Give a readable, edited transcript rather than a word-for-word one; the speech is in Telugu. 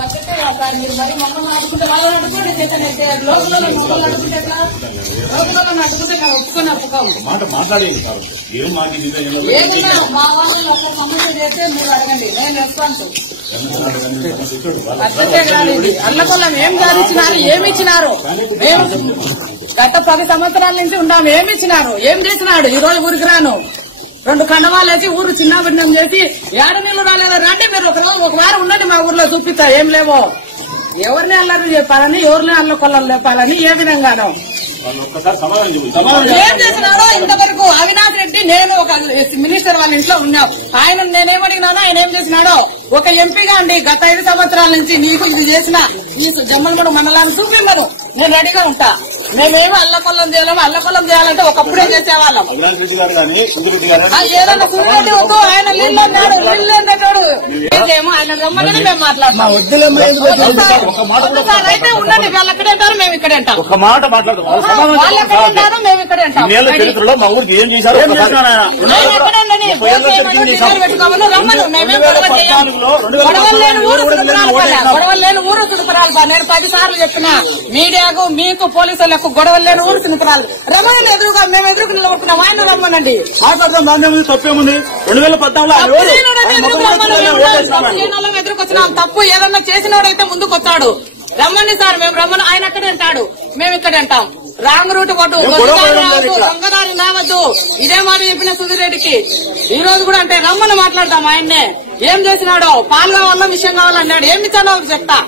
పద్ధతే సార్ మీరు మరి మమ్మల్ని అడుగుతుంటే వాళ్ళని అడుగుతుంటే చేశానంటే లోపల మమ్మల్ని అడుగుతుంటే ఎట్లా లోపల అడుగుతుంటే మేము ఒప్పుకొని ఒప్పుకోము ఏదైనా మా వాళ్ళని ఒక సమస్య చేస్తే మీరు అడగండి నేను రెస్పాన్స్ పద్ధతే కాదు ఇది అల్లకొల్లం ఏం సాధించినారు ఏమి ఇచ్చినారు మేము గత 10 సంవత్సరాల నుంచి ఉన్నాము ఏమి ఇచ్చినారు ఏం చేసినాడు ఈ రోజు ఊరికి రాను 2 కండవాలు వేసి ఊరు చిన్నభిన్నం చేసి ఏడ నీళ్లు రాలేదా రండి మీరు ఒక వారం ఉండండి మా ఊర్లో చూపిస్తా ఏం లేవో ఎవరిని అల్లరి చెప్పాలని ఎవరిని అల్లకొల్లం చెప్పాలని ఏ విధంగానో ఏం చేసినాడో ఇంతవరకు అవినాష్ రెడ్డి నేను ఒక మినిస్టర్ వాళ్ళ ఇంట్లో ఉన్నాం ఆయన నేనేమడిగినానో ఆయన ఏం చేసినాడో ఒక ఎంపీగా అండి గత 5 సంవత్సరాల నుంచి నీకు ఇది చేసిన ఈ జమ్మలమూడు మండలాన్ని చూపించను నేను రెడీగా ఉంటా మేమేమో అల్లకొల్లం చేయలేము అల్లకొల్లం చేయాలంటే ఒకప్పుడే చేసేవాళ్ళం ఏదన్నా సురెడ్డి వద్దు ఆయన నీళ్ళు అన్నాడు నీళ్ళు అన్నాడు ఏమో ఆయన రమ్మని మేము మాట్లాడతాం అయితే ఉండండి వాళ్ళు ఎక్కడే ఉంటారు మేము ఇక్కడే ఉంటాం వాళ్ళు ఎక్కడ ఉంటారు మేము ఇక్కడే ఉంటాం పెట్టుకోమని రమ్మను మేమేం గొడవలు లేని ఊరు సుడుపురాలు నేను 10 సార్లు చెప్పిన మీడియాకు మీకు పోలీసులకు గొడవలు లేని ఊరు సుడుపురాలు రమ్మని ఎదురుగా మేము ఎదురుకు నిలబడుకున్నాం ఆయన రమ్మనండి తప్పేముంది 2014 ఎదురుకొచ్చినాం తప్పు ఏదన్నా చేసినోడైతే ముందుకు వచ్చాడు రమ్మని సార్ మేము రమ్మని ఆయన అక్కడే అంటాడు మేము ఇక్కడే అంటాం రాంగ్ రూట్ పట్టు దొంగదారి లేవద్దు ఇదే మాట చెప్పిన సుధీరెడ్డికి ఈ రోజు కూడా అంటే రమ్మని మాట్లాడతాం ఆయన్నే ఏం చేసినాడో పాలు కావాలన్నా విషయం కావాలన్నాడు ఏం ఇచ్చాడో చెప్తా